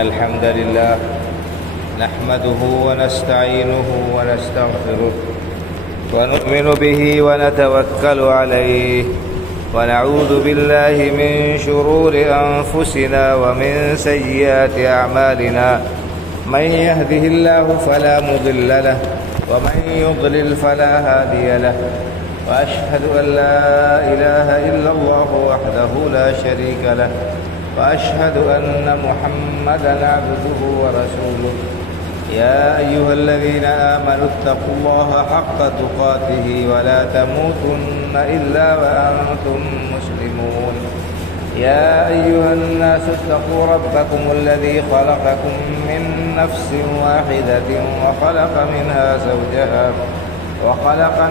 الحمد لله نحمده ونستعينه ونستغفره ونؤمن به ونتوكل عليه ونعوذ بالله من شرور أنفسنا ومن سيئات أعمالنا من يهده الله فلا مضل له ومن يضلل فلا هادي له وأشهد أن لا إله إلا الله وحده لا شريك له وأشهد أن محمدًا عبده ورسوله يا أيها الذين آمنوا اتقوا الله حق تقاته ولا تموتن إلا وأنتم مسلمون يا أيها الناس اتقوا ربكم الذي خلقكم من نفس واحدة وخلق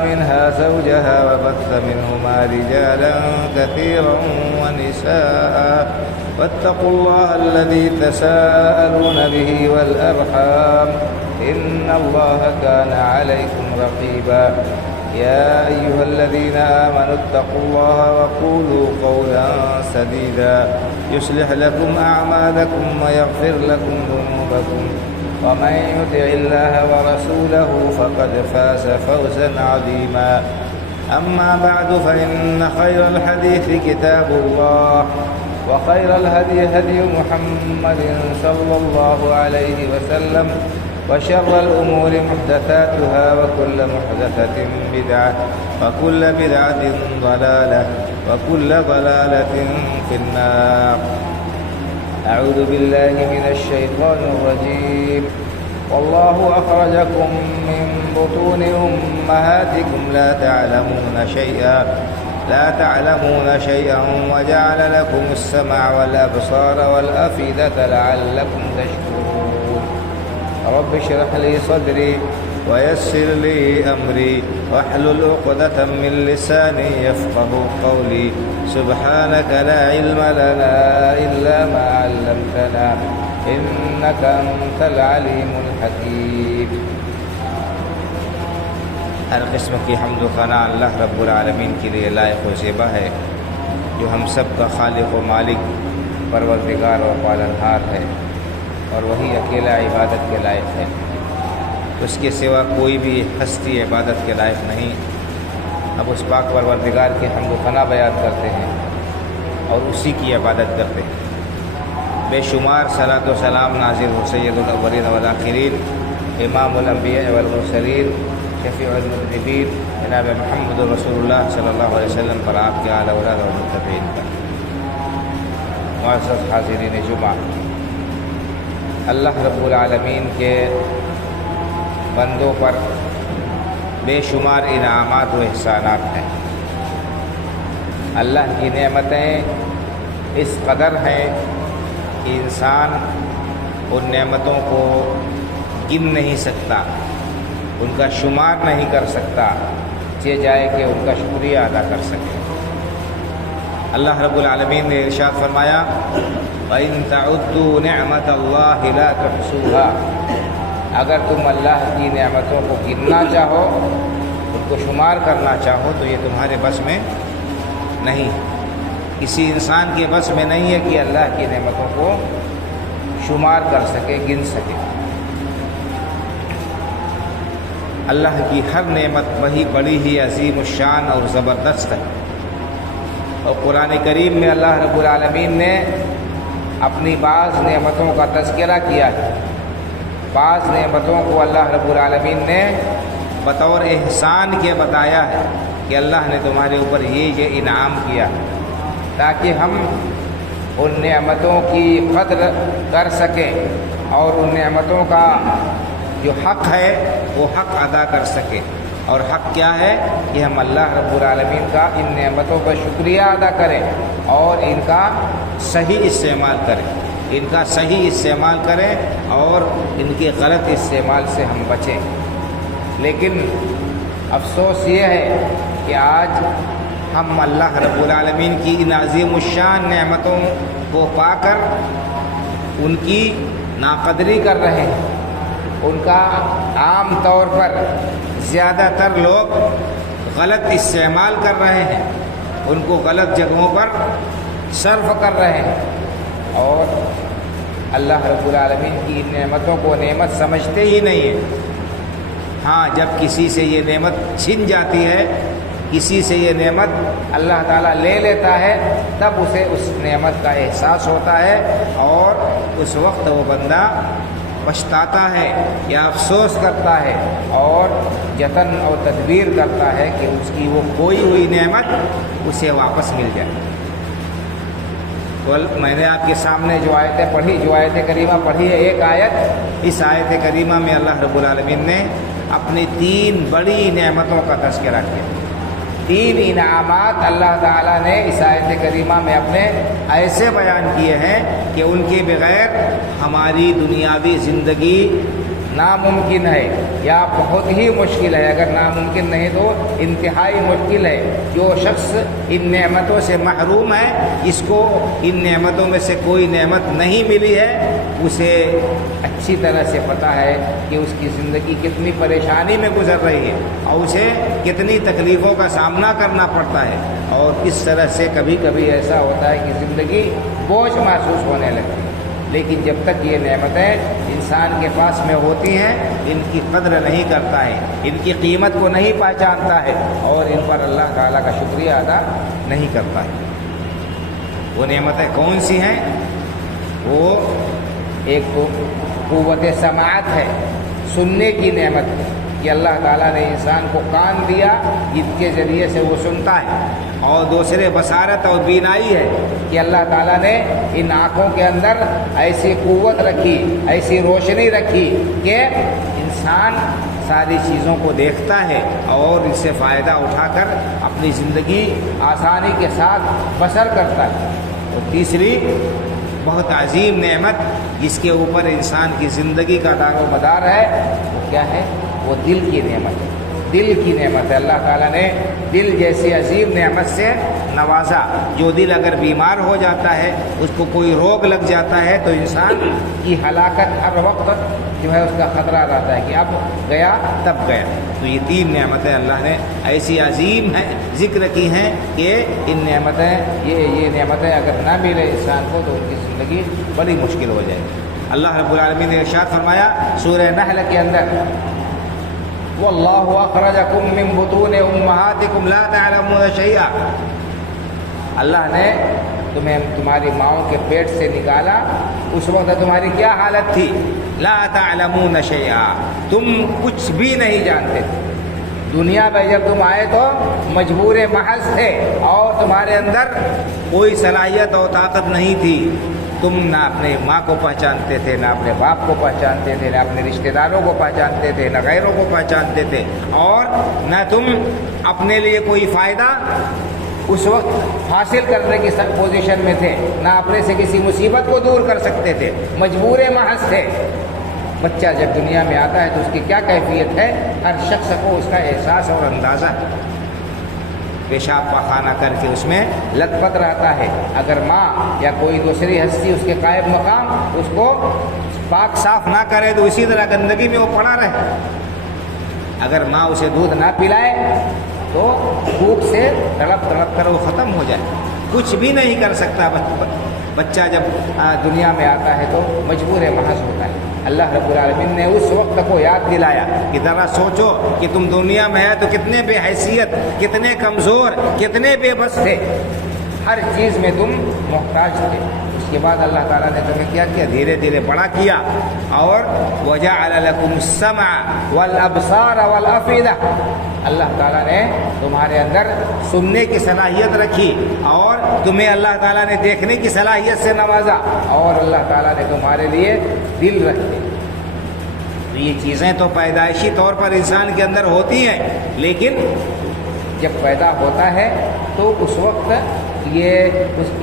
منها زوجها وبث منهما رجالا كثيرا ونساء واتقوا الله الذي تساءلون به والأرحام إن الله كان عليكم رقيبا يا أيها الذين آمنوا اتقوا الله وقولوا قولا سديدا يصلح لكم أعمالكم ويغفر لكم ذنوبكم ومن يطع الله ورسوله فقد فاز فوزا عظيما أما بعد فإن خير الحديث كتاب الله وخير الهدي هدي محمد صلى الله عليه وسلم وشر الأمور محدثاتها وكل محدثة بدعة وكل بدعة ضلالة وكل ضلالة في النار أعوذ بالله من الشيطان الرجيم والله أخرجكم من بطون أمهاتكم لا تعلمون شيئا وجعل لكم السمع والأبصار والأفئدة لعلكم تشكرون رب اشرح لي صدري ويسر لي أمري واحلل عقدة من لساني يفقه قولي سبحانك لا علم لنا إلا ما علمتنا إنك أنت العليم الحكيم ہر قسم کی حمد و ثنا اللہ رب العالمین کے لیے لائق و زیبا ہے، جو ہم سب کا خالق و مالک، پروردگار و پالنہار ہے، اور وہی اکیلا عبادت کے لائق ہے۔ اس کے سوا کوئی بھی ہستی عبادت کے لائق نہیں۔ اب اس پاک پروردگار کے حمد و ثنا بیان کرتے ہیں اور اسی کی عبادت کرتے ہیں۔ بے شمار صلاۃ و سلام نازل ہو سید الاولین والآخرین، امام الانبیاء والمرسلین، شفیع المذنبین جناب محمد رسول اللہ صلی اللہ علیہ وسلم پر، آپ کے آل اولاد اور متبعین پر۔ معزز حاضرین جمعہ، اللہ رب العالمین کے بندوں پر بے شمار انعامات و احسانات ہیں۔ اللہ کی نعمتیں اس قدر ہیں کہ انسان ان نعمتوں کو گن نہیں سکتا، ان کا شمار نہیں کر سکتا، چہ جائے کہ ان کا شکریہ ادا کر سکے۔ اللہ رب العالمین نے ارشاد فرمایا وَإِن تَعُدُّوا نِعْمَةَ اللَّهِ لَا تُحْصُوهَا، اگر تم اللہ کی نعمتوں کو گننا چاہو، ان کو شمار کرنا چاہو، تو یہ تمہارے بس میں نہیں، کسی انسان کے بس میں نہیں ہے کہ اللہ کی نعمتوں کو شمار کر سکے، گن سکے۔ اللہ کی ہر نعمت وہی بڑی ہی عظیم الشان اور زبردست ہے، اور قرآن کریم میں اللہ رب العالمین نے اپنی بعض نعمتوں کا تذکرہ کیا ہے۔ بعض نعمتوں کو اللہ رب العالمین نے بطور احسان کے بتایا ہے کہ اللہ نے تمہارے اوپر یہ انعام کیا ہے، تاکہ ہم ان نعمتوں کی قدر کر سکیں اور ان نعمتوں کا جو حق ہے وہ حق ادا کر سکیں۔ اور حق کیا ہے کہ ہم اللہ رب العالمین کا ان نعمتوں کا شکریہ ادا کریں اور ان کا صحیح استعمال کریں اور ان کے غلط استعمال سے ہم بچیں۔ لیکن افسوس یہ ہے کہ آج ہم اللہ رب العالمین کی ان عظیم الشان نعمتوں کو پا کر ان کی ناقدری کر رہے ہیں۔ ان کا عام طور پر زیادہ تر لوگ غلط استعمال کر رہے ہیں، ان کو غلط جگہوں پر صرف کر رہے ہیں، اور اللہ رب العالمین کی ان نعمتوں کو نعمت سمجھتے ہی نہیں ہیں۔ ہاں جب کسی سے یہ نعمت چھن جاتی ہے، کسی سے یہ نعمت اللہ تعالیٰ لے لیتا ہے، تب اسے اس نعمت کا احساس ہوتا ہے، اور اس وقت وہ بندہ پچھتاتا ہے یا افسوس کرتا ہے اور جتن اور تدبیر کرتا ہے کہ اس کی وہ کھوئی ہوئی نعمت اسے واپس مل جائے۔ میں نے آپ کے سامنے جو آیتیں پڑھی، جو آیت کریمہ پڑھی ہے، ایک آیت، اس آیت کریمہ میں اللہ رب العالمین نے اپنی 3 بڑی نعمتوں کا تذکرہ کیا۔ 3 انعامات اللہ تعالیٰ نے اس آیت کریمہ میں اپنے ایسے بیان کیے ہیں کہ ان کے بغیر ہماری دنیاوی زندگی ناممکن ہے یا بہت ہی مشکل ہے۔ اگر ناممکن نہیں تو انتہائی مشکل ہے۔ جو شخص ان نعمتوں سے محروم ہے، جس کو ان نعمتوں میں سے کوئی نعمت نہیں ملی ہے، اسے اچھی طرح سے پتہ ہے کہ اس کی زندگی کتنی پریشانی میں گزر رہی ہے اور اسے کتنی تکلیفوں کا سامنا کرنا پڑتا ہے، اور اس طرح سے کبھی کبھی ایسا ہوتا ہے کہ زندگی بوجھ محسوس ہونے لگتی ہے۔ لیکن جب تک یہ نعمتیں انسان کے پاس میں ہوتی ہیں، ان کی قدر نہیں کرتا ہے، ان کی قیمت کو نہیں پہچانتا ہے، اور ان پر اللہ تعالیٰ کا شکریہ ادا نہیں کرتا ہے۔ وہ نعمتیں کون سی ہیں؟ وہ ایک تو قوت سماعت ہے، سننے کی نعمت ہے کہ اللہ تعالیٰ نے انسان کو کان دیا جن کے ذریعے سے وہ سنتا ہے، اور دوسرے بصارت اور بینائی ہے کہ اللہ تعالیٰ نے ان آنکھوں کے اندر ایسی قوت رکھی، ایسی روشنی رکھی کہ انسان ساری چیزوں کو دیکھتا ہے اور اس سے فائدہ اٹھا کر اپنی زندگی آسانی کے ساتھ بسر کرتا ہے۔ اور تیسری بہت عظیم نعمت جس کے اوپر انسان کی زندگی کا دار و مدار ہے، وہ کیا ہے؟ وہ دل کی نعمت ہے۔ دل کی نعمت ہے۔ اللہ تعالیٰ نے دل جیسی عظیم نعمت سے نوازا۔ جو دل اگر بیمار ہو جاتا ہے، اس کو کوئی روگ لگ جاتا ہے، تو انسان کی ہلاکت ہر وقت جو ہے اس کا خطرہ رہتا ہے کہ اب گیا تب گیا۔ تو یہ 3 نعمتیں اللہ نے ایسی عظیم ہیں ذکر کی ہیں کہ ان نعمتیں یہ نعمتیں اگر نہ ملے انسان کو تو ان کی زندگی بڑی مشکل ہو جائے گی۔ اللہ رب العالمین نے ارشاد فرمایا سورہ نحل کے اندر، وَاللَّهُ أَخْرَجَكُم مِّن بُطُونِ أُمَّهَاتِكُمْ لَا تَعْلَمُونَ شَيْئًا۔ اللہ نے تمہیں تمہاری ماؤں کے پیٹ سے نکالا، اس وقت تمہاری کیا حالت تھی؟ لا تعلمون شیئا، تم کچھ بھی نہیں جانتے تھے۔ دنیا میں جب تم آئے تو مجبور محض تھے، اور تمہارے اندر کوئی صلاحیت اور طاقت نہیں تھی۔ تم نہ اپنے ماں کو پہچانتے تھے، نہ اپنے باپ کو پہچانتے تھے، نہ اپنے رشتہ داروں کو پہچانتے تھے، نہ غیروں کو پہچانتے تھے، اور نہ تم اپنے لیے کوئی فائدہ اس وقت حاصل کرنے کی پوزیشن میں تھے، نہ اپنے سے کسی مصیبت کو دور کر سکتے تھے، مجبور محض تھے۔ بچہ جب دنیا میں آتا ہے تو اس کی کیا کیفیت ہے، ہر شخص کو اس کا احساس اور اندازہ ہے۔ پیشاب پاخانہ کر کے اس میں لت پت رہتا ہے۔ اگر ماں یا کوئی دوسری ہستی اس کے قائم مقام اس کو پاک صاف نہ کرے تو اسی طرح گندگی میں وہ پڑا رہے۔ اگر ماں اسے دودھ نہ پلائے تو بھوک سے تڑپ تڑپ کر وہ ختم ہو جائے، کچھ بھی نہیں کر سکتا۔ بچہ جب دنیا میں آتا ہے تو مجبور محض ہوتا ہے۔ اللہ رب العالمین نے اس وقت کو یاد دلایا کہ ذرا سوچو کہ تم دنیا میں آئے تو کتنے بے حیثیت، کتنے کمزور، کتنے بے بس تھے، ہر چیز میں تم محتاج تھے۔ اس کے بعد اللہ تعالیٰ نے تمہیں کیا کیا؟ دھیرے دھیرے بڑا کیا، اور وَجَعَلَ لَكُمُ السَّمْعَ وَالْأَبْصَارَ وَالْأَفْئِدَةَ، اللہ تعالیٰ نے تمہارے اندر سننے کی صلاحیت رکھی، اور تمہیں اللہ تعالیٰ نے دیکھنے کی صلاحیت سے نوازا، اور اللہ تعالیٰ نے تمہارے لیے دل رکھے۔ تو یہ چیزیں تو پیدائشی طور پر انسان کے اندر ہوتی ہیں، لیکن جب پیدا ہوتا ہے تو اس وقت یہ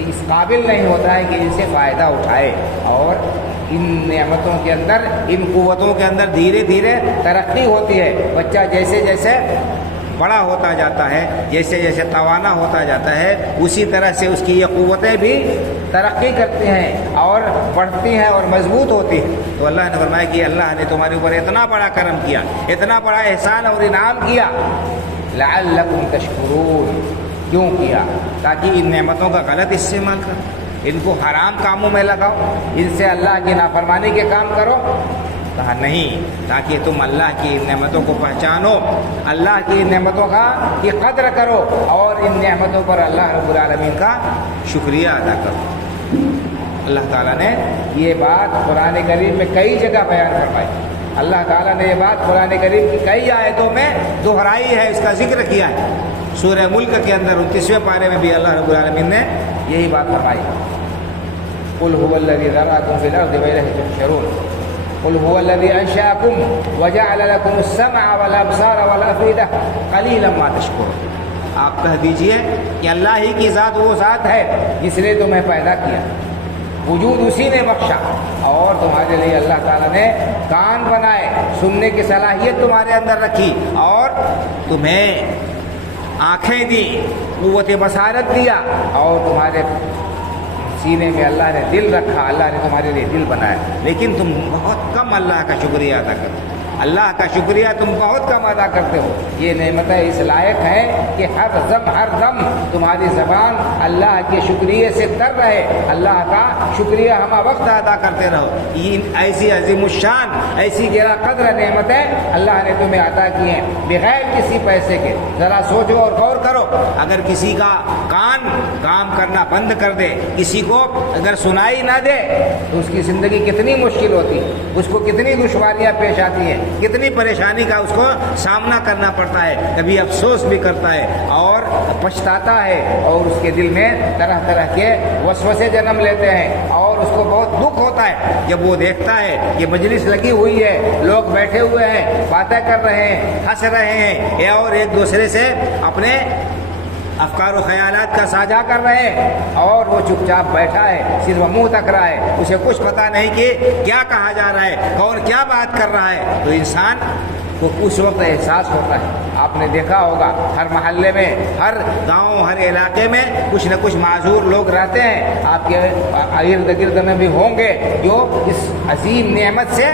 اس قابل نہیں ہوتا ہے کہ ان سے فائدہ اٹھائے، اور ان نعمتوں کے اندر، ان قوتوں کے اندر دھیرے دھیرے ترقی ہوتی ہے۔ بچہ جیسے جیسے بڑا ہوتا جاتا ہے، جیسے جیسے توانا ہوتا جاتا ہے، اسی طرح سے اس کی یہ قوتیں بھی ترقی کرتی ہیں اور بڑھتی ہیں اور مضبوط ہوتی ہیں۔ تو اللہ نے فرمایا کہ اللہ نے تمہارے اوپر اتنا بڑا کرم کیا، اتنا بڑا احسان اور انعام کیا، لعلکم تشکرون، کیوں کیا؟ تاکہ ان نعمتوں کا غلط استعمال کرو۔ ان کو حرام کاموں میں لگاؤ، ان سے اللہ کی نافرمانی کے کام کرو؟ کہا نہیں، تاکہ تم اللہ کی نعمتوں کو پہچانو، اللہ کی نعمتوں کی قدر کرو اور ان نعمتوں پر اللہ رب العالمین کا شکریہ ادا کرو۔ اللہ تعالیٰ نے یہ بات قرآن کریم میں کئی جگہ بیان فرمائی، اللہ تعالیٰ نے یہ بات قرآن کریم کی کئی آیتوں میں دہرائی ہے، اس کا ذکر کیا ہے۔ سورہ ملک کے اندر 29ویں پارے میں بھی اللہ رب العالمین نے یہی بات فرمائی، قل هو الذی ذرأکم فی الارض وإلیہ تحشرون، قل هو الذی انشأکم وجعل لکم السمع والابصار والافئدہ قلیلا ما تشکرون۔ آپ کہہ دیجئے کہ اللہ ہی کی ذات وہ ذات ہے جس نے تمہیں پیدا کیا، وجود اسی نے بخشا، اور تمہارے لیے اللہ تعالیٰ نے کان بنائے، سننے کی صلاحیت تمہارے اندر رکھی، اور تمہیں آنکھیں دی، قوت بصارت دیا، اور تمہارے سینے میں اللہ نے دل رکھا، اللہ نے تمہارے لیے دل بنایا، لیکن تم بہت کم اللہ کا شکریہ ادا کرتے، اللہ کا شکریہ تم بہت کم ادا کرتے ہو۔ یہ نعمتیں اس لائق ہیں کہ ہر دم تمہاری زبان اللہ کے شکریہ سے تر رہے، اللہ کا شکریہ ہمہ وقت ادا کرتے رہو۔ یہ ایسی عظیم الشان، ایسی گرا قدر نعمتیں اللہ نے تمہیں عطا کی ہیں بغیر کسی پیسے کے۔ ذرا سوچو اور غور کرو، اگر کسی کا کان کام کرنا بند کر دے، کسی کو اگر سنائی نہ دے، تو اس کی زندگی کتنی مشکل ہوتی ہے، اس کو کتنی دشواریاں پیش آتی ہیں، کتنی پریشانی کا اس کو سامنا کرنا پڑتا ہے، کبھی افسوس بھی کرتا ہے اور پچھتاتا ہے، اور اس کے دل میں طرح طرح کے وسوسے جنم لیتے ہیں، اور اس کو بہت دکھ ہوتا ہے جب وہ دیکھتا ہے کہ مجلس لگی ہوئی ہے، لوگ بیٹھے ہوئے ہیں، باتیں کر رہے ہیں، ہنس رہے ہیں، اور ایک دوسرے سے اپنے افکار و خیالات کا ساجھا کر رہے ہیں، اور وہ چپ چاپ بیٹھا ہے، صرف منہ تک رہا ہے، اسے کچھ پتہ نہیں کہ کیا کہا جا رہا ہے، کون کیا بات کر رہا ہے۔ تو انسان کو اس وقت احساس ہوتا ہے، آپ نے دیکھا ہوگا ہر محلے میں، ہر گاؤں، ہر علاقے میں کچھ نہ کچھ معذور لوگ رہتے ہیں، آپ کے ارد گرد میں بھی ہوں گے جو اس عظیم نعمت سے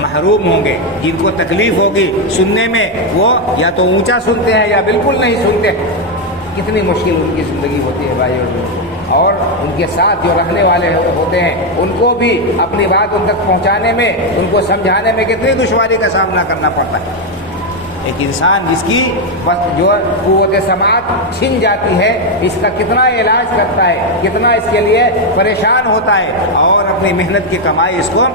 محروم ہوں گے، جن کو تکلیف ہوگی سننے میں، وہ یا تو اونچا سنتے ہیں یا بالکل نہیں سنتے۔ کتنی مشکل ان کی زندگی ہوتی ہے بھائی، اور ان کے ساتھ جو رہنے والے ہوتے ہیں ان کو بھی اپنی بات ان تک پہنچانے میں، ان کو سمجھانے میں کتنی دشواری کا سامنا کرنا پڑتا ہے۔ ایک انسان جس کی جو قوت سماعت چھن جاتی ہے، اس کا کتنا علاج کرتا ہے، کتنا اس کے لیے پریشان ہوتا ہے، اور اپنی محنت کی کمائی اس کو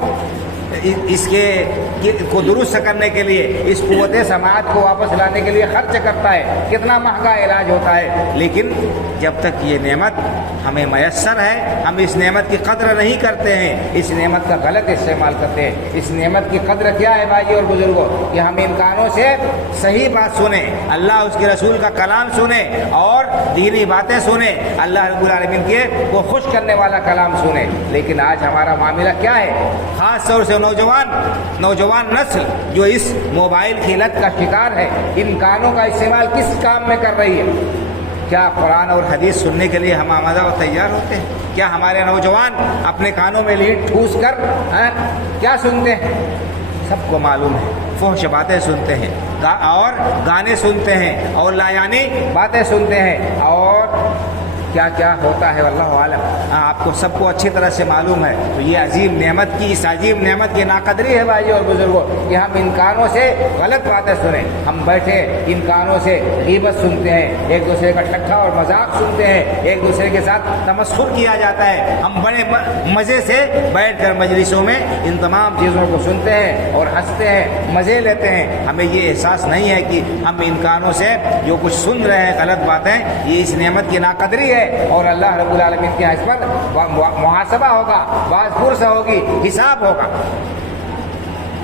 درست کرنے کے لیے، اس قوت سماعت کو واپس لانے کے لیے خرچ کرتا ہے، کتنا مہنگا علاج ہوتا ہے۔ لیکن جب تک یہ نعمت ہمیں میسر ہے، ہم اس نعمت کی قدر نہیں کرتے ہیں، اس نعمت کا غلط استعمال کرتے ہیں۔ اس نعمت کی قدر کیا ہے بھائی اور بزرگوں؟ کہ ہم ان کانوں سے صحیح بات سنیں، اللہ اس کے رسول کا کلام سنیں، اور دینی باتیں سنیں، اللہ رب العالمین کے کو خوش کرنے والا کلام سنیں۔ لیکن آج ہمارا معاملہ کیا ہے؟ خاص طور سے نوجوان نسل جو اس موبائل کی لت کا شکار ہے، ان کانوں کا استعمال کس کام میں کر رہی ہے؟ کیا قرآن اور حدیث سننے کے لیے ہم آمادہ و تیار ہوتے ہیں؟ کیا ہمارے نوجوان اپنے کانوں میں لیڈ ٹھوس کر کیا سنتے ہیں؟ سب کو معلوم ہے، فحش باتیں سنتے ہیں، اور گانے سنتے ہیں، اور لایانی باتیں سنتے ہیں، اور کیا کیا ہوتا ہے واللہ عالم، آپ کو سب کو اچھی طرح سے معلوم ہے۔ تو یہ عظیم نعمت کی، اس عظیم نعمت کی ناقدری ہے بھائی اور بزرگوں، کہ ہم ان کانوں سے غلط باتیں سنیں۔ ہم بیٹھے ان کانوں سے غیبت سنتے ہیں، ایک دوسرے کا ٹھٹھا اور مذاق سنتے ہیں، ایک دوسرے کے ساتھ تمسخر کیا جاتا ہے۔ ہم بڑے مزے سے بیٹھ کر مجلسوں میں ان تمام چیزوں کو سنتے ہیں اور ہنستے ہیں، مزے لیتے ہیں۔ ہمیں یہ احساس نہیں ہے کہ ہم ان کانوں سے جو کچھ سن رہے ہیں غلط باتیں، یہ اس نعمت کی ناقدری ہے، اور اللہ رب العالمین کے اس پر محاسبہ ہوگا، باز پرس ہوگی، حساب ہوگا۔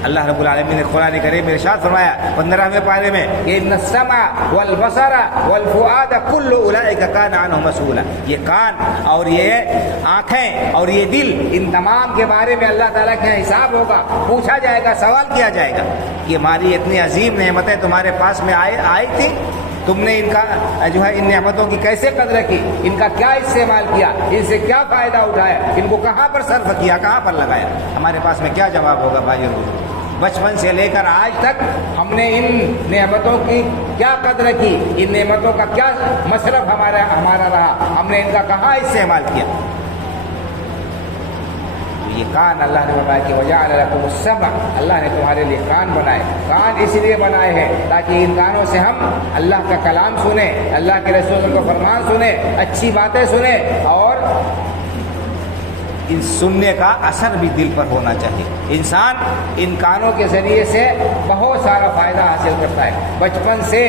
اللہ رب العالمین نے قرآن کریم میں ارشاد فرمایا 15ویں پارے میں کہ ان السمع والبصر والفؤاد كل اولئک کان عنہ مسئولا، یہ کان اور یہ آنکھیں اور یہ دل، ان تمام کے بارے میں اللہ تعالیٰ کے حساب ہوگا، پوچھا جائے گا، سوال کیا جائے گا کہ ہماری اتنی عظیم نعمتیں تمہارے پاس میں آئی تھی، تم نے ان کا جو ہے ان نعمتوں کی کیسے قدر کی، ان کا کیا استعمال کیا، ان سے کیا فائدہ اٹھایا، ان کو کہاں پر صرف کیا، کہاں پر لگایا؟ ہمارے پاس میں کیا جواب ہوگا بھائی اور بزرگ؟ بچپن سے لے کر آج تک ہم نے ان نعمتوں کی کیا قدر کی، ان نعمتوں کا کیا مصرف ہمارا رہا، ہم ہم نے ان کا کہاں استعمال کیا؟ یہ کان اللہ نے بنایا کہ وجعل لکم السمع، اللہ نے تمہارے لیے کان بنائے. کان اس لیے بنائے ہیں تاکہ ان کانوں سے ہم اللہ کا کلام سنیں، اللہ کے رسول کا فرمان سنیں، اچھی باتیں سنیں، اور ان سننے کا اثر بھی دل پر ہونا چاہیے. انسان ان کانوں کے ذریعے سے بہت سارا فائدہ حاصل کرتا ہے. بچپن سے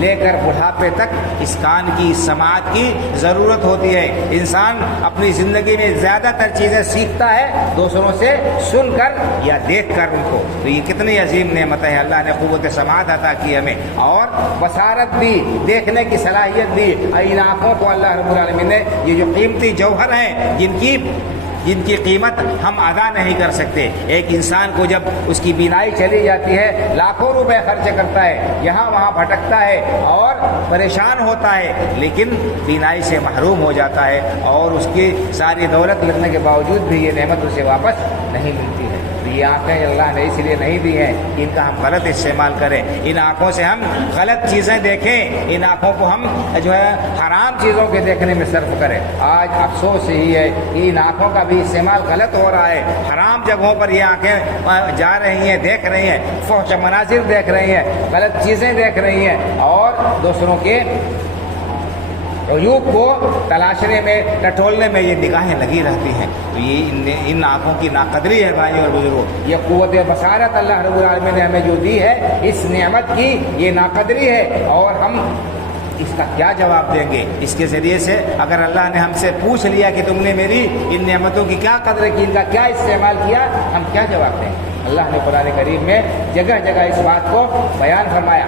لے کر بڑھاپے تک اس کان کی، اس سماعت کی ضرورت ہوتی ہے. انسان اپنی زندگی میں زیادہ تر چیزیں سیکھتا ہے دوسروں سے سن کر یا دیکھ کر ان کو. تو یہ کتنی عظیم نعمت ہے. اللہ نے قوت سماعت عطا کی ہمیں، اور بصارت دی، دیکھنے کی صلاحیت دی. ان آنکھوں کو اللہ رب العالمین نے، یہ جو قیمتی جوہر ہیں جن کی قیمت ہم ادا نہیں کر سکتے. ایک انسان کو جب اس کی بینائی چلی جاتی ہے، لاکھوں روپے خرچ کرتا ہے، یہاں وہاں بھٹکتا ہے اور پریشان ہوتا ہے، لیکن بینائی سے محروم ہو جاتا ہے، اور اس کی ساری دولت لگنے کے باوجود بھی یہ نعمت اسے واپس نہیں ملتی ہے. تو یہ آنکھیں اللہ نے اس لیے نہیں دی ہیں کہ ان کا ہم غلط استعمال کریں. ان آنکھوں سے ہم غلط چیزیں دیکھیں، ان آنکھوں کو ہم جو ہے حرام چیزوں کے دیکھنے میں صرف کریں. آج افسوس یہی ہے کہ ان آنکھوں کا بھی استعمال غلط ہو رہا ہے. حرام جگہوں پر یہ آنکھیں جا رہی ہیں، دیکھ رہی ہیں، فحش مناظر دیکھ رہی ہیں، غلط چیزیں دیکھ رہی ہیں، اور دوسروں کے عیوب کو تلاشنے میں، ٹٹولنے میں یہ نگاہیں لگی رہتی ہیں. تو یہ ان آنکھوں کی ناقدری ہے بھائیوں اور بزرگوں. یہ قوت بصارت اللہ رب العالمین نے ہمیں جو دی ہے، اس نعمت کی یہ ناقدری ہے، اور ہم اس کا کیا جواب دیں گے؟ اس کے ذریعے سے اگر اللہ نے ہم سے پوچھ لیا کہ تم نے میری ان نعمتوں کی کیا قدر کی، ان کا کیا استعمال کیا، ہم کیا جواب دیں؟ اللہ نے قرآن کریم میں جگہ جگہ اس بات کو بیان فرمایا،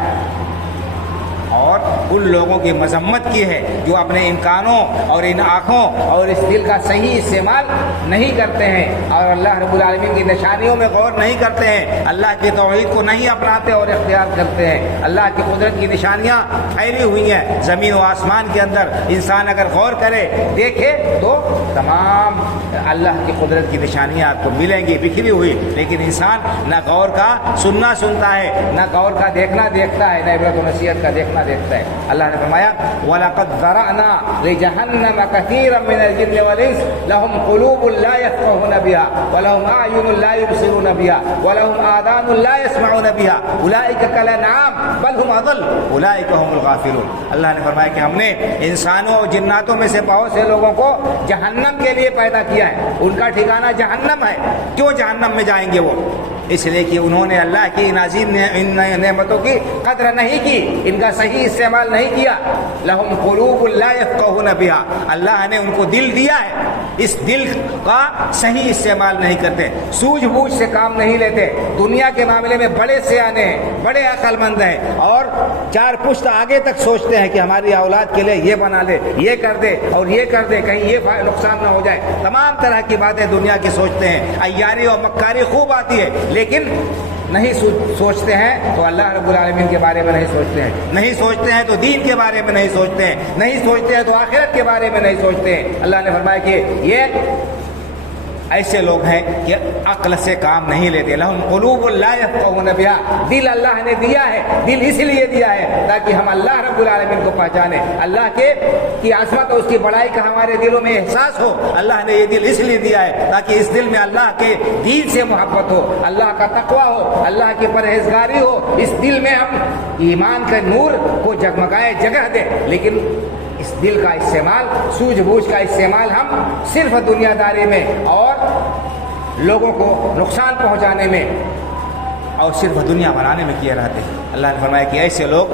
اور ان لوگوں کی مذمت کی ہے جو اپنے ان کانوں اور ان آنکھوں اور اس دل کا صحیح استعمال نہیں کرتے ہیں، اور اللہ رب العالمین کی نشانیوں میں غور نہیں کرتے ہیں، اللہ کی توحید کو نہیں اپناتے اور اختیار کرتے ہیں. اللہ کی قدرت کی نشانیاں پھیلی ہوئی ہیں زمین و آسمان کے اندر. انسان اگر غور کرے، دیکھے، تو تمام اللہ کی قدرت کی نشانیاں آپ کو ملیں گی بکھری ہوئی. لیکن انسان نہ غور کا سننا سنتا ہے، نہ غور کا دیکھنا دیکھتا ہے، نہ عبرت و نصیحت کا دیکھنا دیکھتا ہے. اللہ نے فرمایا وَلَقَدْ ذَرَأْنَا لِجَهَنَّمَ كَثِيرًا مِنَ الْجِنِّ وَالْإِنسِ لَهُمْ قُلُوبٌ لَا يَفْقَهُونَ بِهَا وَلَهُمْ أَعْيُنٌ لَا يُبْصِرُونَ بِهَا وَلَهُمْ آذَانٌ لَا يَسْمَعُونَ بِهَا أُولَئِكَ كَالْأَنْعَامِ بَلْ هُمْ أَضَلُّ أُولَئِكَ هُمُ الْغَافِلُونَ. اللہ نے فرمایا کہ ہم نے انسانوں اور جناتوں میں سے بہت سے لوگوں کو جہنم کے لیے پیدا کیا ہے. ان کا ٹھکانہ جہنم ہے. کیوں جہنم میں جائیں گے وہ؟ اس لیے کہ انہوں نے اللہ کی ان عظیم نعمتوں کی قدر نہیں کی، ان کا صحیح استعمال نہیں کیا. لہم قلوب لا یفقہون بہا، اللہ نے ان کو دل دیا ہے، اس دل کا صحیح استعمال نہیں کرتے، سوجھ بوجھ سے کام نہیں لیتے. دنیا کے معاملے میں بڑے سیانے ہیں، بڑے عقل مند ہیں، اور چار پشت آگے تک سوچتے ہیں کہ ہماری اولاد کے لیے یہ بنا دے، یہ کر دے اور یہ کر دے، کہیں یہ نقصان نہ ہو جائے. تمام طرح کی باتیں دنیا کی سوچتے ہیں. عیاری اور مکاری خوب آتی ہے، لیکن نہیں سوچتے ہیں تو اللہ رب العالمین کے بارے میں نہیں سوچتے ہیں، نہیں سوچتے ہیں تو دین کے بارے میں نہیں سوچتے ہیں، نہیں سوچتے ہیں تو آخرت کے بارے میں نہیں سوچتے ہیں. اللہ نے فرمایا کہ یہ ایسے لوگ ہیں کہ عقل سے کام نہیں لیتے. لہم قلوب لا یفقہون بہا، دل اللہ نے دیا ہے. دل اس لیے دیا ہے تاکہ ہم اللہ رب العالمین کو پہچانیں، اللہ کی عظمت اور اس کی بڑائی کا ہمارے دلوں میں احساس ہو. اللہ نے یہ دل اس لیے دیا ہے تاکہ اس دل میں اللہ کے دین سے محبت ہو، اللہ کا تقوی ہو، اللہ کی پرہیزگاری ہو. اس دل میں ہم ایمان کے نور کو جگمگائے جگہ دیں. لیکن اس دل کا استعمال، سوجھ بوجھ کا استعمال ہم صرف دنیا داری میں اور لوگوں کو نقصان پہنچانے میں اور صرف دنیا بنانے میں کیے رہتے ہیں. اللہ نے فرمایا کہ ایسے لوگ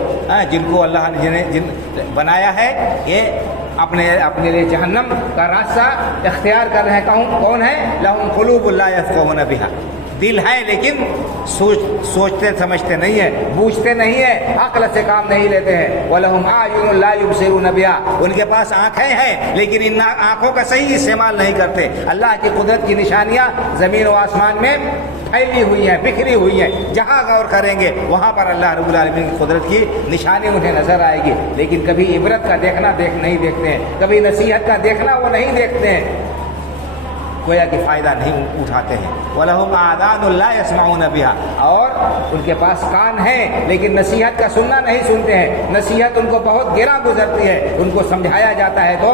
جن کو اللہ نے جن بنایا ہے، یہ اپنے لیے جہنم کا راستہ اختیار کر رہے ہیں. کون ہے؟ لہم قلوب لا یفقہون بہا، دل ہے لیکن سوچتے سمجھتے نہیں ہیں، بوجھتے نہیں ہیں، عقل سے کام نہیں لیتے ہیں. وَلَهُمْ أَعْيُنٌ لَا يُبْصِرُونَ بِهَا، ان کے پاس آنکھیں ہیں لیکن ان آنکھوں کا صحیح استعمال نہیں کرتے. اللہ کی قدرت کی نشانیاں زمین و آسمان میں پھیلی ہوئی ہیں، بکھری ہوئی ہیں. جہاں غور کریں گے وہاں پر اللہ رب العالمین کی قدرت کی نشانی انہیں نظر آئے گی. لیکن کبھی عبرت کا دیکھنا نہیں دیکھتے ہیں، کبھی نصیحت کا دیکھنا وہ نہیں دیکھتے ہیں. گویا کہ فائدہ نہیں اٹھاتے ہیں۔ وَلَهُمْ آذَانٌ لَا يَسْمَعُونَ بِهَا، اور ان کے پاس کان ہیں لیکن نصیحت کا سننا نہیں سنتے ہیں، نصیحت ان کو بہت گرا گزرتی ہے، ان کو سمجھایا جاتا ہے تو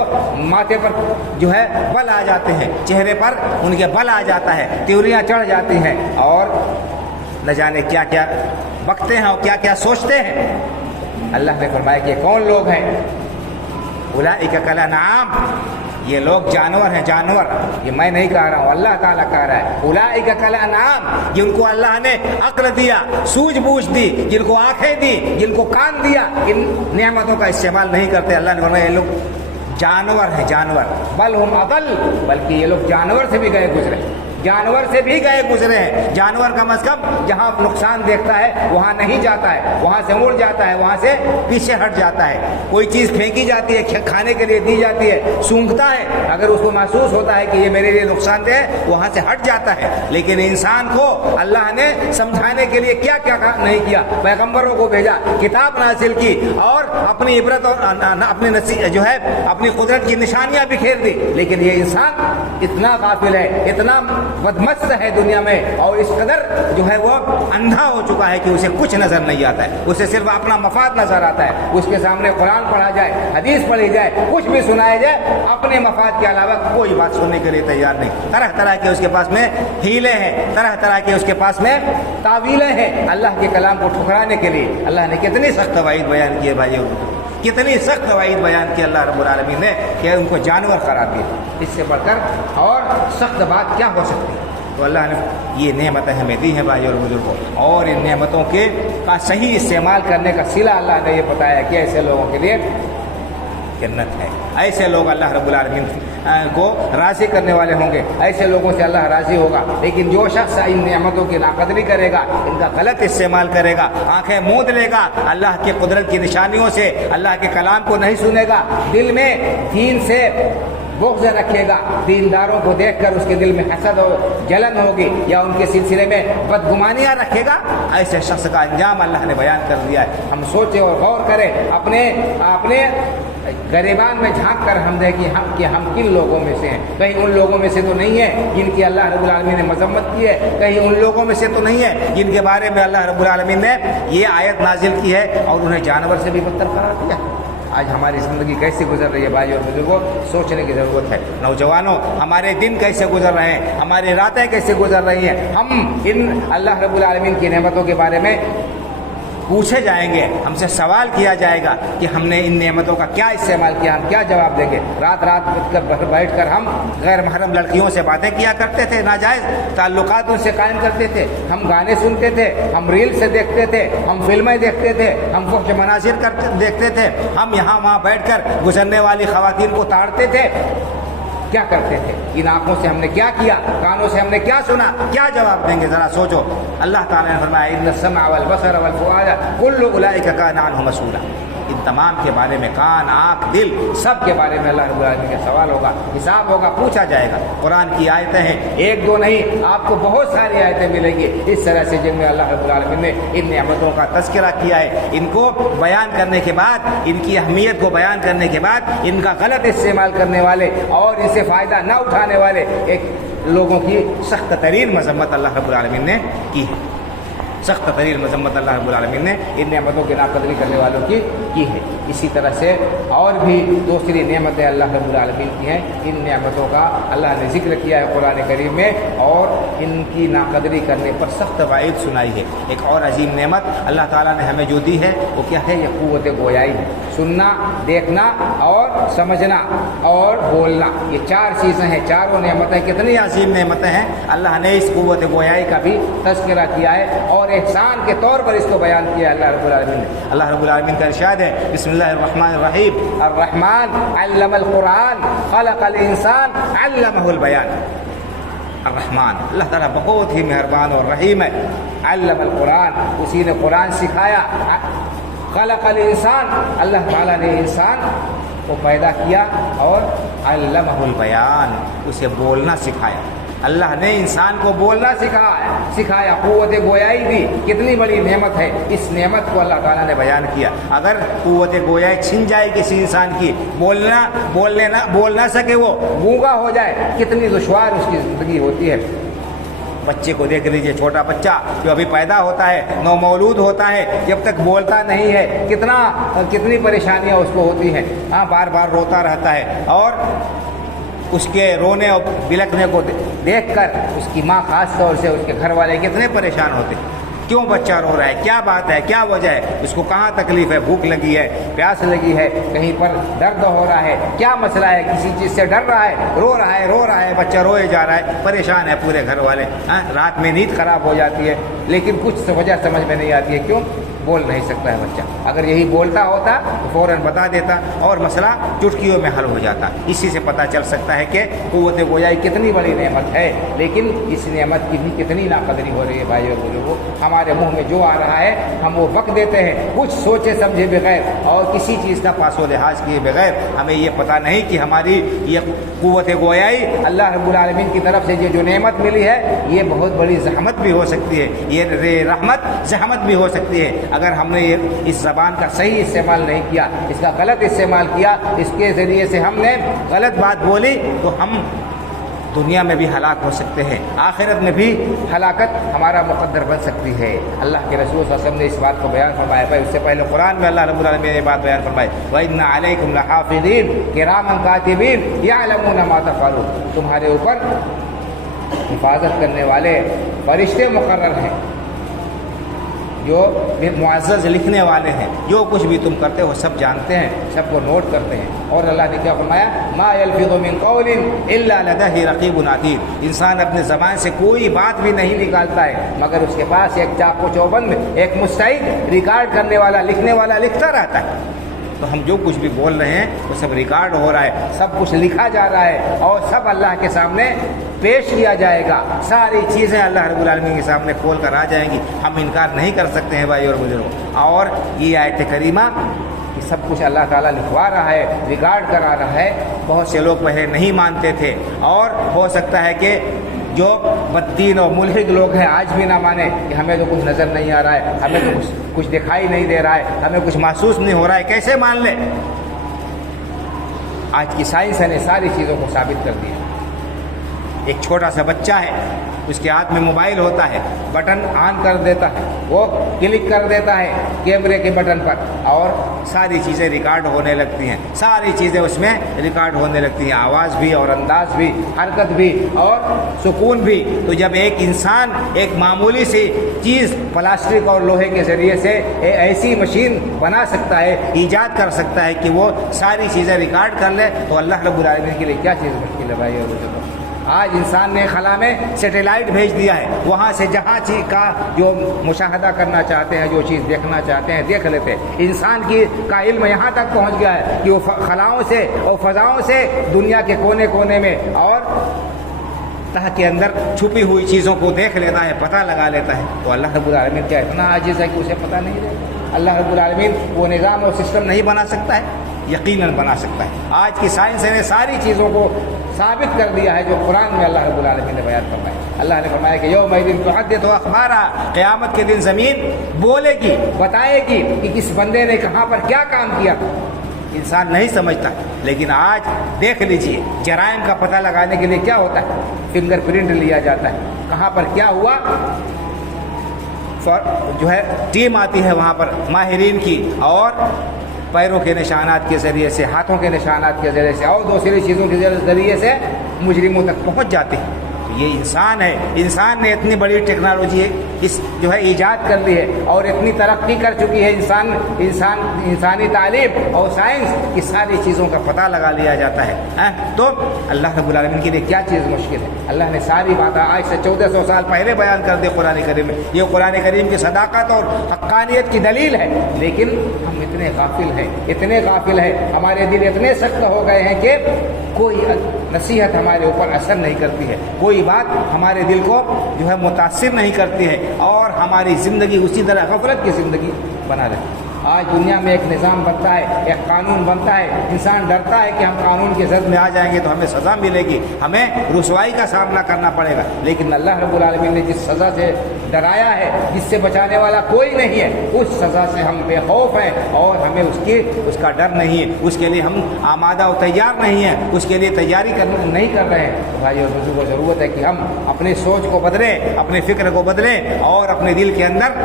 ماتھے پر جو ہے بل آ جاتے ہیں، چہرے پر ان کے بل آ جاتا ہے، تیوریاں چڑھ جاتی ہیں، اور نہ جانے کیا کیا بکتے ہیں اور کیا کیا سوچتے ہیں۔ اللہ نے فرمایا کہ کون لوگ ہیں؟ اولئک کالانعام، یہ لوگ جانور ہیں، جانور، یہ میں نہیں کہہ رہا ہوں، اللہ تعالیٰ کہہ رہا ہے اولئک کالانعام، جن کو اللہ نے عقل دیا، سوجھ بوجھ دی، جن کو آنکھیں دی، جن کو کان دیا، ان نعمتوں کا استعمال نہیں کرتے، اللہ نے فرمایا یہ لوگ جانور ہیں، جانور، بل ہم اضل، بلکہ یہ لوگ جانور سے بھی گئے گزرے، جانور سے بھی گئے گزرے ہیں۔ جانور کا مطلب جہاں نقصان دیکھتا ہے وہاں نہیں جاتا ہے، وہاں سے مڑ جاتا ہے، وہاں سے پیچھے ہٹ جاتا ہے، کوئی چیز پھینکی جاتی ہے، کھانے کے لیے دی جاتی ہے، سونگھتا ہے، اگر اس کو محسوس ہوتا ہے کہ یہ میرے لیے نقصان دہ ہے وہاں سے ہٹ جاتا ہے۔ لیکن انسان کو اللہ نے سمجھانے کے لیے کیا کیا نہیں کیا، پیغمبروں کو بھیجا، کتاب نازل کی، اور اپنی عبرت اور اپنی جو ہے اپنی قدرت کی نشانیاں بکھیر دی، لیکن یہ انسان اتنا غافل ہے، اتنا بدمست ہے دنیا میں، اور اس قدر جو ہے وہ اندھا ہو چکا ہے کہ اسے کچھ نظر نہیں آتا ہے، اسے صرف اپنا مفاد نظر آتا ہے۔ اس کے سامنے قرآن پڑھا جائے، حدیث پڑھی جائے، کچھ بھی سنایا جائے، اپنے مفاد کے علاوہ کوئی بات سننے کے لیے تیار نہیں۔ طرح طرح کے اس کے پاس میں ہیلے ہیں، طرح طرح کے اس کے پاس میں تعویلیں ہیں اللہ کے کلام کو ٹھکرانے کے لیے۔ اللہ نے کتنی سخت وعید بیان کی ہے بھائیو، کتنی سخت وعید بیان کی اللہ رب العالمین نے کہ ان کو جانور قرار دیا۔ اس سے بڑھ کر اور سخت بات کیا ہو سکتی ہے؟ تو اللہ نے یہ نعمتیں ہمیں دی ہیں بھائی اور بزرگوں، اور ان نعمتوں کے کا صحیح استعمال کرنے کا صلہ اللہ نے یہ بتایا کہ ایسے لوگوں کے لیے جنت ہے، ایسے لوگ اللہ رب العالمین کو راضی کرنے والے ہوں گے، ایسے لوگوں سے اللہ راضی ہوگا۔ لیکن جو شخص ان نعمتوں کی ناقدری کرے گا، ان کا غلط استعمال کرے گا، آنکھیں موند لے گا اللہ کی قدرت کی نشانیوں سے، اللہ کے کلام کو نہیں سنے گا، دل میں دین سے بغض رکھے گا، دینداروں کو دیکھ کر اس کے دل میں حسد اور جلن ہوگی، یا ان کے سلسلے میں بدگمانیاں رکھے گا، ایسے شخص کا انجام اللہ نے بیان کر دیا ہے۔ ہم سوچیں اور غور کریں، اپنے گریبان میں جھانک کر ہم دیکھیں کہ ہم کن لوگوں میں سے ہیں۔ کہیں ان لوگوں میں سے تو نہیں ہے جن کی اللہ رب العالمین نے مذمت کی ہے، کہیں ان لوگوں میں سے تو نہیں ہے جن کے بارے میں اللہ رب العالمین نے یہ آیت نازل کی ہے اور انہیں جانور سے بھی بدتر قرار دیا۔ آج ہماری زندگی کیسے گزر رہی ہے بھائی اور بزرگوں، سوچنے کی ضرورت ہے۔ نوجوانوں، ہمارے دن کیسے گزر رہے ہیں، ہماری راتیں کیسے گزر رہی ہیں؟ ہم ان اللہ رب العالمین کی نعمتوں کے بارے میں پوچھے جائیں گے، ہم سے سوال کیا جائے گا کہ ہم نے ان نعمتوں کا کیا استعمال کیا، ہم کیا جواب دیں گے؟ رات بیٹھ کر ہم غیر محرم لڑکیوں سے باتیں کیا کرتے تھے، ناجائز تعلقات ان سے قائم کرتے تھے، ہم گانے سنتے تھے، ہم ریل سے دیکھتے تھے، ہم فلمیں دیکھتے تھے، ہم فحش مناظر دیکھتے تھے، ہم یہاں وہاں بیٹھ کر گزرنے والی خواتین کو تاڑتے تھے، کیا کرتے تھے؟ ان آنکھوں سے ہم نے کیا کیا، کانوں سے ہم نے کیا سنا، کیا جواب دیں گے؟ ذرا سوچو۔ اللہ تعالیٰ نے فرمایا ان السمع والبصر والفؤاد کل اولئک کان عنہ مسئولا، ان تمام کے بارے میں، کان، آنکھ، دل، سب کے بارے میں اللہ رب العالمین کا سوال ہوگا، حساب ہوگا، پوچھا جائے گا۔ قرآن کی آیتیں ہیں، ایک دو نہیں، آپ کو بہت ساری آیتیں ملیں گی اس طرح سے جن میں اللہ رب العالمین نے ان نعمتوں کا تذکرہ کیا ہے۔ ان کو بیان کرنے کے بعد، ان کی اہمیت کو بیان کرنے کے بعد، ان کا غلط استعمال کرنے والے اور ان سے فائدہ نہ اٹھانے والے ایک لوگوں کی سخت ترین مذمت اللہ رب العالمین نے کی ہے، سخت ترین مذمت اللہ رب العالمین نے ان نعمتوں کی ناقدری کرنے والوں کی ہے۔ اسی طرح سے اور بھی دوسری نعمتیں اللہ رب العالمین کی ہیں، ان نعمتوں کا اللہ نے ذکر کیا ہے قرآن کریم میں، اور ان کی ناقدری کرنے پر سخت وعید سنائی ہے۔ ایک اور عظیم نعمت اللہ تعالیٰ نے ہمیں جو دی ہے وہ کیا ہے؟ یہ قوت گویائی ہے، سننا، دیکھنا اور سمجھنا اور بولنا، یہ چار چیزیں ہیں، چاروں نعمتیں کتنی عظیم نعمتیں ہیں۔ اللہ نے اس قوت گویائی کا بھی تذکرہ کیا ہے اور احسان کے طور پر اس کو بیان کیا ہے اللہ رب العالمین نے۔ اللہ رب العالمین کا ارشاد ہے، بسم اللہ الرحمن الرحیم، الرحمن علم القرآن خلق الانسان علمہ البیان۔ الرحمن، اللہ تعالیٰ بہت ہی مہربان اور رحیم ہے۔ علم القرآن، اسی نے قرآن سکھایا۔ خلق الانسان، اللہ تعالیٰ نے انسان کو پیدا کیا اور علمہ البیان، اسے بولنا سکھایا۔ اللہ نے انسان کو بولنا سکھایا، قوت گویائی دی، کتنی بڑی نعمت ہے، اس نعمت کو اللہ تعالیٰ نے بیان کیا۔ اگر قوت گویائی چھن جائے کسی انسان کی، بول نہ سکے، وہ گونگا ہو جائے، کتنی دشوار اس کی زندگی ہوتی ہے۔ بچے کو دیکھ لیجئے، چھوٹا بچہ جو ابھی پیدا ہوتا ہے، نومولود ہوتا ہے، جب تک بولتا نہیں ہے کتنی پریشانیاں اس کو ہوتی ہیں، بار بار روتا رہتا ہے، اور اس کے رونے اور بلکنے کو دیکھ کر اس کی ماں خاص طور سے اس کے گھر والے کتنے پریشان ہوتے ہیں۔ کیوں بچہ رو رہا ہے، کیا بات ہے، کیا وجہ ہے، اس کو کہاں تکلیف ہے، بھوک لگی ہے، پیاس لگی ہے، کہیں پر درد ہو رہا ہے، کیا مسئلہ ہے، کسی چیز سے ڈر رہا ہے، رو رہا ہے، بچہ روئے جا رہا ہے، پریشان ہے پورے گھر والے، رات میں نیند خراب ہو جاتی ہے، لیکن کچھ وجہ سمجھ میں نہیں آتی ہے، کیوں بول نہیں سکتا ہے بچہ۔ اگر یہی بولتا ہوتا تو فوراً بتا دیتا اور مسئلہ چٹکیوں میں حل ہو جاتا۔ اسی سے پتہ چل سکتا ہے کہ قوت گویائی کتنی بڑی نعمت ہے، لیکن اس نعمت کی بھی کتنی ناقدری ہو رہی ہے بھائی اور بزرگوں۔ ہمارے منہ میں جو آ رہا ہے ہم وہ وقت دیتے ہیں، کچھ سوچے سمجھے بغیر اور کسی چیز کا پاس و لحاظ کیے بغیر۔ ہمیں یہ پتہ نہیں کہ ہماری یہ قوت گویائی اللہ رب العالمین کی طرف سے یہ جو نعمت ملی ہے، یہ بہت بڑی زحمت بھی ہو سکتی ہے، یہ رحمت زحمت بھی ہو سکتی ہے۔ اگر ہم نے اس زبان کا صحیح استعمال نہیں کیا، اس کا غلط استعمال کیا، اس کے ذریعے سے ہم نے غلط بات بولی، تو ہم دنیا میں بھی ہلاک ہو سکتے ہیں، آخرت میں بھی ہلاکت ہمارا مقدر بن سکتی ہے۔ اللہ کے رسول صلی اللہ علیہ وسلم نے اس بات کو بیان فرمایا ہے۔ اس سے پہلے قرآن میں اللہ رب العالمین نے یہ بات بیان فرمائی، وَإِنَّ عَلَيْكُمْ لَحَافِظِينَ كِرَامًا كَاتِبِينَ يَعْلَمُونَ مَا تَفْعَلُونَ، تمہارے اوپر حفاظت کرنے والے فرشتے مقرر ہیں، جو معزز لکھنے والے ہیں، جو کچھ بھی تم کرتے ہو سب جانتے ہیں، سب کو نوٹ کرتے ہیں۔ اور اللہ نے کیا فرمایا، ما یلفظ من قول الا لدیہ رقیب عتید، انسان اپنے زبان سے کوئی بات بھی نہیں نکالتا ہے مگر اس کے پاس ایک چاق و چوبند، ایک مستعد ریکارڈ کرنے والا، لکھنے والا لکھتا رہتا ہے۔ تو ہم جو کچھ بھی بول رہے ہیں وہ سب ریکارڈ ہو رہا ہے، سب کچھ لکھا جا رہا ہے اور سب اللہ کے سامنے پیش کیا جائے گا۔ ساری چیزیں اللہ رب العالمین کے سامنے کھول کر آ جائیں گی، ہم انکار نہیں کر سکتے ہیں بھائی اور بزرگوں۔ اور یہ آیت کریمہ کہ سب کچھ اللہ تعالیٰ لکھوا رہا ہے، ریکارڈ کرا رہا ہے، بہت سے لوگ پہلے نہیں مانتے تھے، اور ہو سکتا ہے کہ جو بددین اور ملحد لوگ ہیں آج بھی نہ مانے کہ ہمیں تو کچھ نظر نہیں آ رہا ہے، ہمیں تو کچھ دکھائی نہیں دے رہا ہے، ہمیں کچھ محسوس نہیں ہو رہا ہے، کیسے مان لیں؟ آج کی سائنس نے ساری چیزوں کو ثابت کر دیا۔ ایک چھوٹا سا بچہ ہے، اس کے ہاتھ میں موبائل ہوتا ہے، بٹن آن کر دیتا ہے، وہ کلک کر دیتا ہے کیمرے کے بٹن پر اور ساری چیزیں ریکارڈ ہونے لگتی ہیں، ساری چیزیں اس میں ریکارڈ ہونے لگتی ہیں، آواز بھی اور انداز بھی، حرکت بھی اور سکون بھی۔ تو جب ایک انسان ایک معمولی سی چیز پلاسٹک اور لوہے کے ذریعے سے ایسی مشین بنا سکتا ہے، ایجاد کر سکتا ہے کہ وہ ساری چیزیں ریکارڈ کر لے، تو اللہ رب العالمین کے لیے کیا چیز مشکل ہے بھائی اور بزرگوں؟ آج انسان نے خلا میں سیٹلائٹ بھیج دیا ہے، وہاں سے جہاں چیز کا جو مشاہدہ کرنا چاہتے ہیں، جو چیز دیکھنا چاہتے ہیں دیکھ لیتے ہیں۔ انسان کا علم یہاں تک پہنچ گیا ہے کہ وہ خلاؤں سے اور فضاؤں سے دنیا کے کونے کونے میں اور تہ کے اندر چھپی ہوئی چیزوں کو دیکھ لیتا ہے، پتہ لگا لیتا ہے۔ تو اللہ رب العالمین کیا اتنا عاجز ہے کہ اسے پتہ نہیں رہتا؟ اللہ رب العالمین وہ نظام اور سسٹم نہیں بنا سکتا ہے؟ یقیناً بنا سکتا ہے۔ آج کی سائنس نے ساری چیزوں کو ثابت کر دیا ہے جو قرآن میں اللہ رب العالمین نے بیان فرمایا۔ اللہ نے فرمایا کہ یومئذ تحدث اخبارها، قیامت کے دن زمین بولے گی، بتائے گی کہ کس بندے نے کہاں پر کیا کام کیا۔ انسان نہیں سمجھتا، لیکن آج دیکھ لیجئے جرائم کا پتہ لگانے کے لیے کیا ہوتا ہے، فنگر پرنٹ لیا جاتا ہے، کہاں پر کیا ہوا، جو ہے ٹیم آتی ہے وہاں پر ماہرین کی، اور پیروں کے نشانات کے ذریعے سے، ہاتھوں کے نشانات کے ذریعے سے اور دوسری چیزوں کے ذریعے سے مجرموں تک پہنچ جاتے ہیں۔ یہ انسان ہے، انسان نے اتنی بڑی ٹیکنالوجی جو ہے ایجاد کر لی ہے اور اتنی ترقی کر چکی ہے انسانی تعلیم اور سائنس کی ساری چیزوں کا پتہ لگا لیا جاتا ہے۔ تو اللہ رب العالمین کے لیے کیا چیز مشکل ہے؟ اللہ نے ساری باتیں آج سے 1400 سال پہلے بیان کر دی قرآن کریم میں۔ یہ قرآن کریم کی صداقت اور حقانیت کی دلیل ہے، لیکن ہم اتنے غافل ہیں، ہمارے دل اتنے سخت ہو گئے ہیں کہ کوئی نصیحت ہمارے اوپر اثر نہیں کرتی ہے، کوئی بات ہمارے دل کو جو ہے متاثر نہیں کرتی ہے، اور ہماری زندگی اسی طرح غفلت کی زندگی بنا رہتی ہے۔ آج دنیا میں ایک نظام بنتا ہے، ایک قانون بنتا ہے، انسان ڈرتا ہے کہ ہم قانون کی زد میں آ جائیں گے تو ہمیں سزا ملے گی، ہمیں رسوائی کا سامنا کرنا پڑے گا، لیکن اللہ رب العالمین نے جس سزا سے ڈرایا ہے، جس سے بچانے والا کوئی نہیں ہے، اس سزا سے ہم بے خوف ہیں اور ہمیں اس کا ڈر نہیں ہے، اس کے لیے ہم آمادہ و تیار نہیں ہیں، اس کے لیے تیاری نہیں کر رہے ہیں۔ تو بھائی اور بزرگوں کو ضرورت ہے کہ ہم اپنی سوچ کو بدلیں، اپنے فکر کو بدلیں اور اپنے دل کے اندر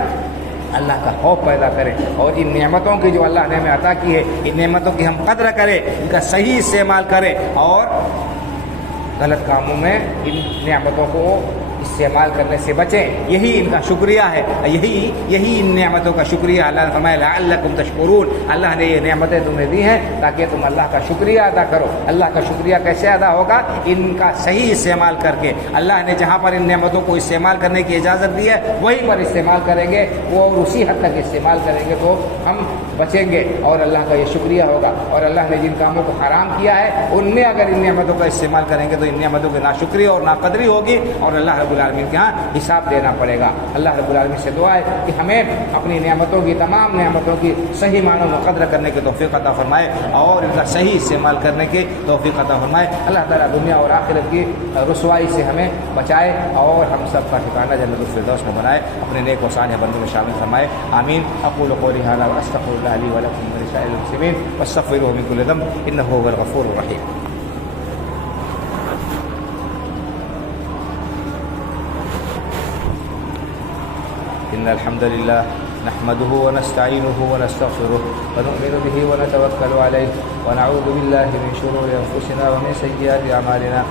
اللہ کا خوف پیدا کریں اور ان نعمتوں کی جو اللہ نے ہمیں عطا کی ہے، ان نعمتوں کی ہم قدر کریں، ان کا صحیح استعمال کریں اور غلط کاموں میں ان نعمتوں کو استعمال کرنے سے بچیں۔ یہی ان کا شکریہ ہے، یہی ان نعمتوں کا شکریہ۔ اللہ نے فرمایا لعلکم تشکرون، اللہ نے یہ نعمتیں تمہیں دی ہیں تاکہ تم اللہ کا شکریہ ادا کرو۔ اللہ کا شکریہ کیسے ادا ہوگا؟ ان کا صحیح استعمال کر کے۔ اللہ نے جہاں پر ان نعمتوں کو استعمال کرنے کی اجازت دی ہے وہیں پر استعمال کریں گے، وہ اور اسی حد تک استعمال کریں گے تو ہم بچیں گے اور اللہ کا یہ شکریہ ہوگا۔ اور اللہ نے جن کاموں کو حرام کیا ہے ان میں اگر ان نعمتوں کا استعمال کریں گے تو ان نعمتوں کی ناشکری اور ناقدری ہوگی اور اللہ رب العالمین کے ہاں حساب دینا پڑے گا۔ اللہ رب العالمین سے دعا ہے کہ ہمیں اپنی نعمتوں کی، تمام نعمتوں کی صحیح معنوں میں قدر کرنے کی توفیق عطا فرمائے اور ان کا صحیح استعمال کرنے کی توفیق عطا فرمائے۔ اللہ تعالیٰ دنیا اور آخرت کی رسوائی سے ہمیں بچائے اور ہم سب کا ٹھکانہ جنت الفردوس میں بنائے، اپنے نیک و صالح بندوں میں شامل فرمائے۔ آمین۔ اقول قولی ھذا واستغفر اللہ لی ولکم ولسائر المسلمین واستغفروہ من کل ذنب انہ هو الغفور الرحیم۔ إن الحمد لله نحمده ونستعينه ونستغفره ونؤمن به ونتوكل عليه ونعوذ بالله من شرور أنفسنا ومن سيئات أعمالنا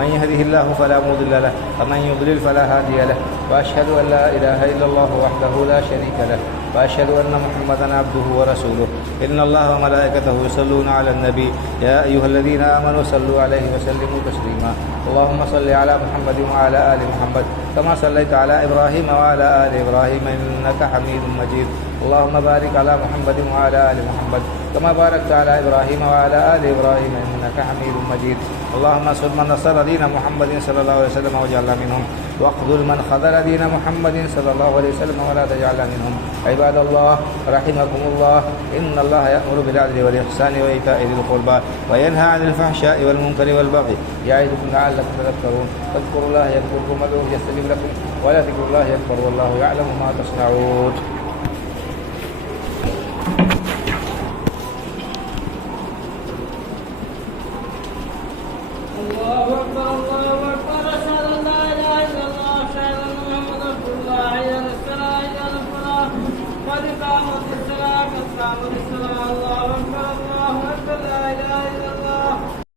من يهده الله فلا مضل له ومن يضلل فلا هادي له وأشهد أن لا إله إلا الله وحده لا شريك له وأشهد أن محمدا عبده ورسوله إن الله وملائكته يصلون على النبي يا أيها الذين آمنوا صلوا عليه وسلموا تسليما اللهم صل على محمد وعلى آل محمد كما صليت على إبراهيم وعلى آل إبراهيم إنك حميد مجيد اللهم بارك على محمد وعلى آل محمد كما باركت على إبراهيم وعلى آل إبراهيم إنك حميد مجيد اللهم انصر من نصر دين محمد صلى الله عليه وسلم واجعلنا منهم واخذل من خذل دين محمد صلى الله عليه وسلم ولا تجعلنا منهم عباد الله رحمكم الله إن الله يأمر بالعدل والإحسان وإيتاء ذي القربى وينهى عن الفحشاء والمنكر والبغي يعظكم لعلكم تذكرون فاذكروا الله يذكركم وادعوه يستجب لكم ولذكر الله أكبر والله يعلم ما تصنعون الله أكبر